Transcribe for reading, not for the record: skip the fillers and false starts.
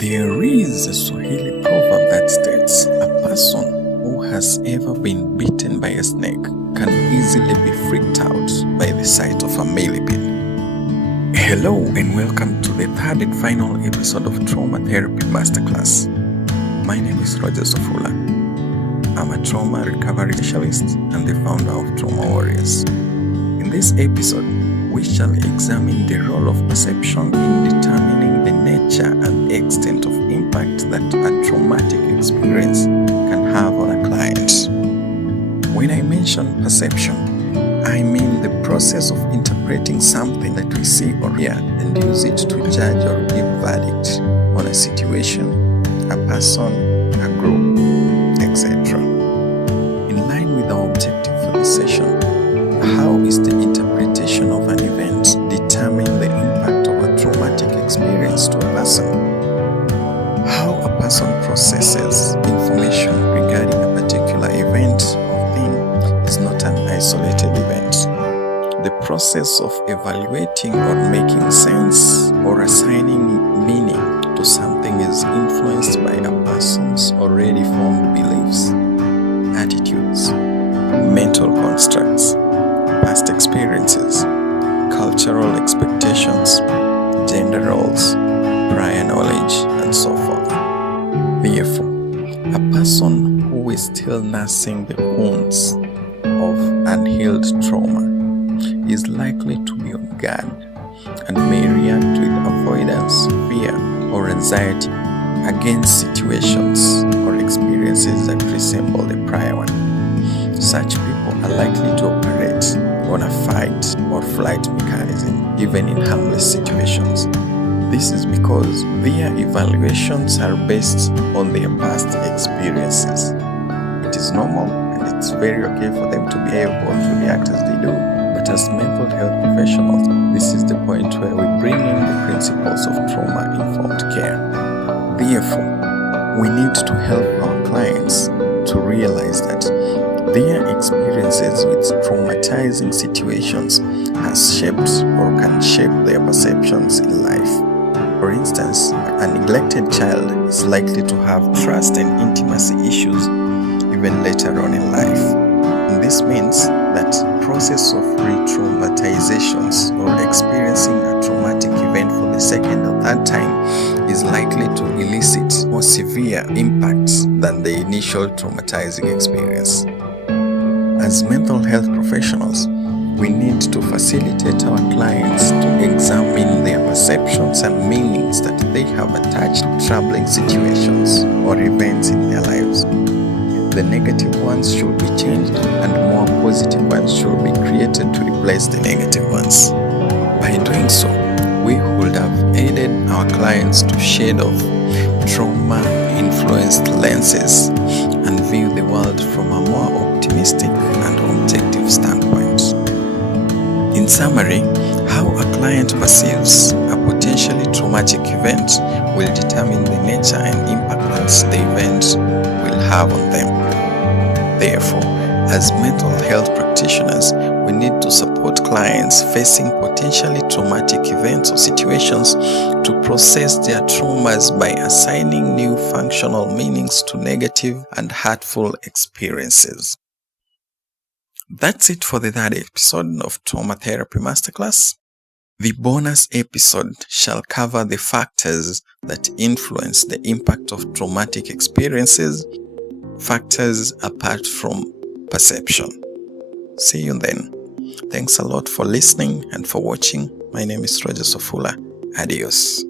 There is a Swahili proverb that states, a person who has ever been bitten by a snake can easily be freaked out by the sight of a millipede. Hello and welcome to the third and final episode of Trauma Therapy Masterclass. My name is Rodgers Wafula. I'm a trauma recovery specialist and the founder of Trauma Warriors. In this episode, we shall examine the role of perception in determining the nature and extent of impact that a traumatic experience can have on a client. When I mention perception, I mean the process of interpreting something that we see or hear and use it to judge or give verdict on a situation, a person, a group, etc. In line with our objective for this session, how is the interpretation of an event determine the impact of a traumatic experience to a person? How a person processes information regarding a particular event or thing is not an isolated event. The process of evaluating or making sense or assigning meaning to something is influenced by a person's already formed beliefs, attitudes, mental constructs, past experiences, cultural expectations, gender roles, prior knowledge, and so forth. Therefore, a person who is still nursing the wounds of unhealed trauma is likely to be on guard and may react with avoidance, fear, or anxiety against situations or experiences that resemble the prior one. Such people are likely to operate on a fight or flight mechanism, even in harmless situations. This is because their evaluations are based on their past experiences. It is normal and it's very okay for them to be able to react as they do, but as mental health professionals, this is the point where we bring in the principles of trauma-informed care. Therefore, we need to help our clients to realize that their experiences with traumatizing situations has shaped or can shape their perceptions in life. For instance, a neglected child is likely to have trust and intimacy issues even later on in life. And this means that the process of re-traumatizations or experiencing a traumatic event for the second or third time is likely to elicit more severe impacts than the initial traumatizing experience. As mental health professionals, we need to facilitate our clients to examine their perceptions and meanings that they have attached to troubling situations or events in their lives. The negative ones should be changed and more positive ones should be created to replace the negative ones. By doing so, we would have aided our clients to shed off trauma-influenced lenses and view the world from a more optimistic and objective standpoint. In summary, how a client perceives a potentially traumatic event will determine the nature and impact that the event will have on them. Therefore, as mental health practitioners, we need to support clients facing potentially traumatic events or situations to process their traumas by assigning new functional meanings to negative and hurtful experiences. That's it for the third episode of Trauma Therapy Masterclass. The bonus episode shall cover the factors that influence the impact of traumatic experiences, factors apart from perception. See you then. Thanks a lot for listening and for watching. My name is Rodgers Wafula. Adios.